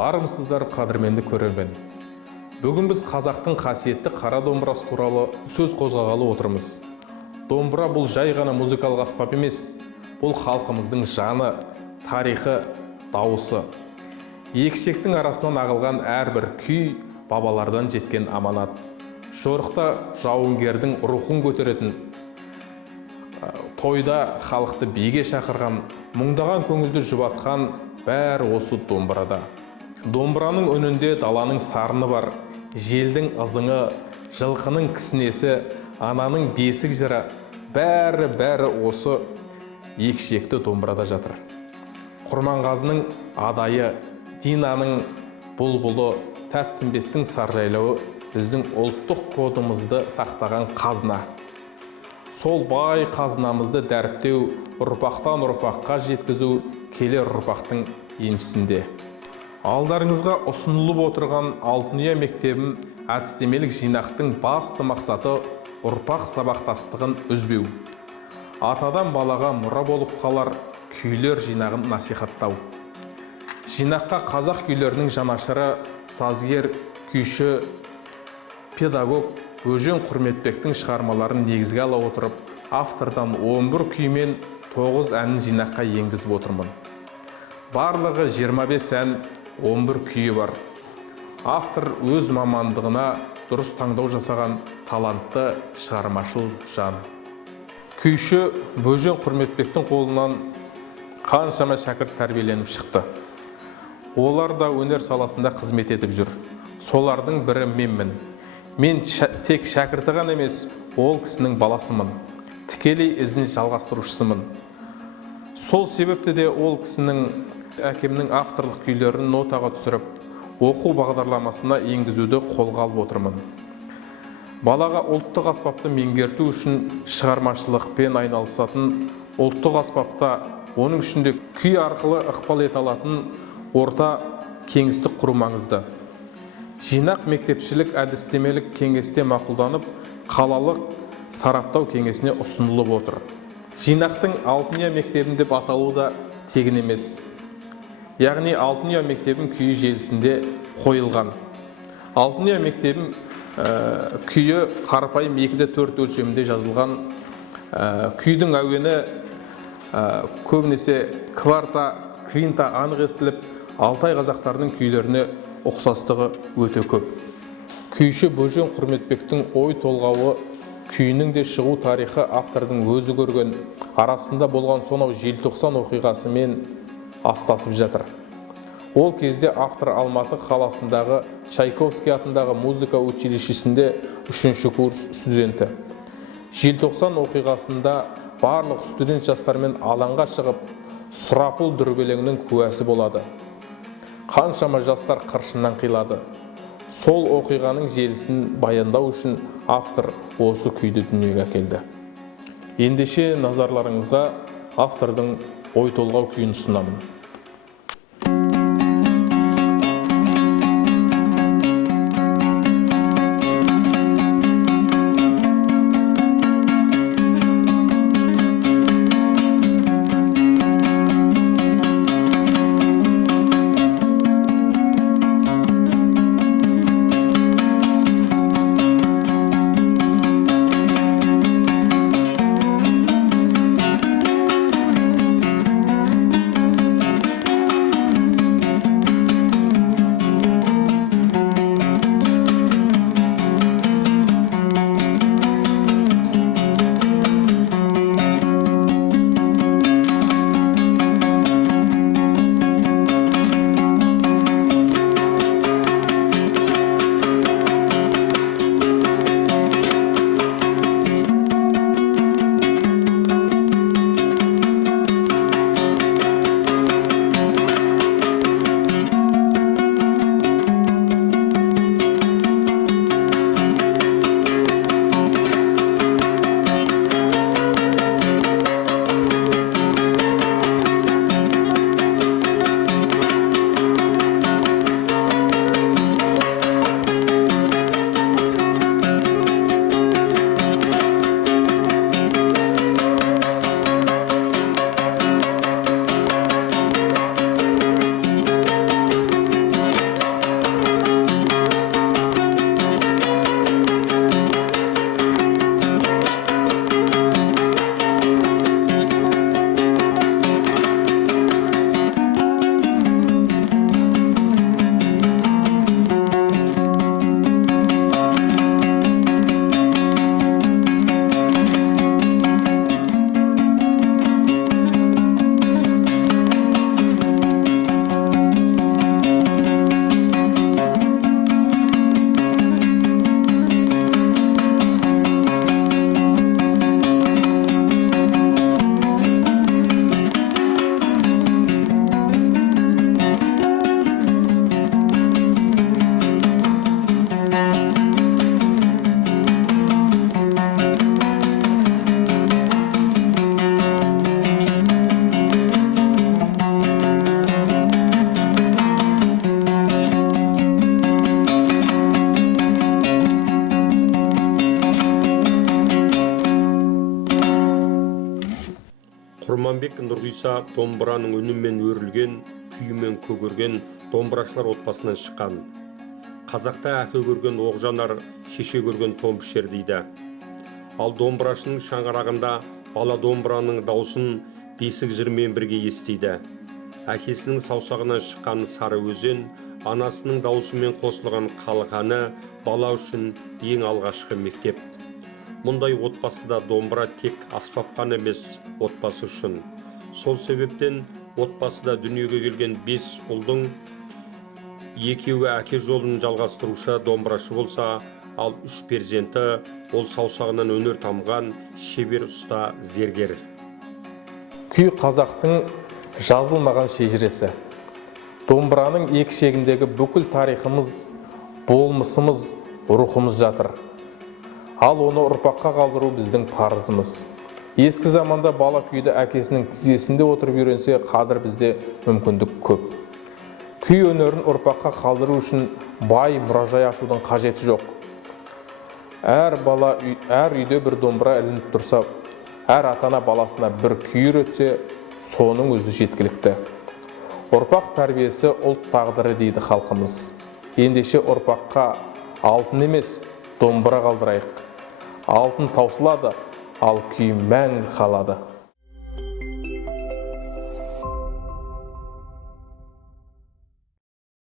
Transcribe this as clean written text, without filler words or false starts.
Армысыздар, қадірменді көрермен. Бүгін біз қазақтың қасиетті қара домбырасы туралы сөз қозғағалы отырмыз. Домбыра бұл жай ғана музыкалық аспап емес, бұл халқымыздың жаны, тарихы, дауысы. Екі арасынан ағылған әрбір күй бабалардан жеткен аманат. Жорықта жауынгердің рухын көтеретін, тойда халықты биге шақырған, мұңдаған көңілді жұбатқан бәрі осы домбырада. Домбыраның үнінде даланың сарыны бар, желдің ызыңы, жылқының кісінесі, ананың бесік жыры, бәрі осы екшекті домбырада жатыр. Құрманғазының адайы, Динаның бұлбұлы, Тәттімбеттің саржайлауы біздің ұлттық кодымызды сақтаған қазына. Сол бай қазынамызды дәріптеу, ұрпақтан ұрпаққа жеткізу келер ұрпақтың еншісінде. Алдарыңызға ұсынылып отырған Алтынұя мектебін әдістемелік жинақтың басты мақсаты ұрпақ сабақтастығын үзбеу. Атадан балаға мұра болып қалар күйлер жинағын насихаттау. Жинаққа қазақ күйлерінің жанашыры, сазгер, күйші, педагог Бөжен Құрметбектің шығармаларын негізге ала отырып, автордан 11 күй мен 9 әнін жинаққа енгізіп отырмын. Барлығы 25 ән, 11 күйі бар. Автор өз мамандығына дұрыс таңдау жасаған талантты шығармашыл жан. Күйші Бөжен Құрметбектің қолынан қаншама шәкірт тәрбиеленіп шықты. Олар да өнер саласында қызмет етіп жүр. Солардың бірі менмін. Мен тек шәкірті ғана емес, ол кісінің баласымын. Тікелей ізін жалғастырушысымын. Сол себепті де ол кісінің әкемнің авторлық күйлерін нотаға түсіріп, оқу бағдарламасына енгізуді қолға алып отырмын. Балаға ұлттық аспапты меңгерту үшін шығармашылықпен айналысатын, ұлттық аспапта оның ішінде күй арқылы ықпал ете алатын орта кеңістік құру маңызды. Жинақ мектепшілік әдістемелік кеңесте мақұлданып, қалалық сараптау кеңесіне ұсынылып отыр. Жинақтың Алтынұя мектебін деп аталуы да тегін емес. Яғни Алтынұя мектебін күйі желісінде қойылған. Алтынұя мектебін күйі қарапайым 2-4 өлшемінде жазылған. Күйдің әуені көбінесе кварта, квинта анық естіліп, Алтай қазақтарының күйлеріне ұқсастығы өте көп. Күйші Бөжен Құрметбектің ой толғауы, күйінің де шығу тарихы автордың өзі көрген, арасында болған сонау желтоқсан оқиғасымен астасып жатыр. Ол кезде автор Алматы қаласындағы Чайковский атындағы музыка училищесінде 3-ші курс студенті. Желтоқсан оқиғасында барлық студент жастармен алаңға шығып, сұрапыл дүрбелеңнің куәсі болады. Қаншама жастар қыршыннан қилады. Сол оқиғаның желісін баяндау үшін автор осы күйді дүниеге әкелді. Ендеше назарларыңызға автордың ой толғау күйін ұсынамын. Құрманбек Нұрғиса домбыраның үнімен өрілген, күйімен көгерген домбырашылар отбасынан шыққан. Қазақта әке көрген оғжанар, шеше көрген томпішер дейді. Ал домбырашының шаңырағында бала домбыраның даусын бесік жырмен бірге естиді. Әкесінің саусағынан шыққан сары өзен, анасының даусымен қосылған қалғаны бала үшін ең алғашқы мектеп. Мұндай отбасыда домбыра тек аспап қана емес, отбасы үшін. Сол себептен отбасыда дүниеге келген 5 ұлдың екеуі әке жолын жалғастырушы домбырашы болса, ал 3 перзенті ол саусағынан өнер тамған шебер ұста зергер. Күй қазақтың жазылмаған шежіресі. Домбыраның екі шегіндегі бүкіл тарихымыз, болмысымыз, рухымыз жатыр. Ал оны ұрпаққа қалдыру біздің парызымыз. Ескі заманда бала күйді әкесінің тізесінде отырып үйренсе, қазір бізде мүмкіндік көп. Күй өнерін ұрпаққа қалдыру үшін бай мұражай ашудың қажеті жоқ. Әр үйде бір домбыра ілініп тұрса, әр атана баласына бір күй үйретсе, соның өзі жеткілікті. Ұрпақ тәрбиесі ұлт тағдыры дейді халқымыз. Ендеше ұрпаққа алтын емес, домбыра қалдырайық. Алтын таусылады, ал күй мәңгі қалады.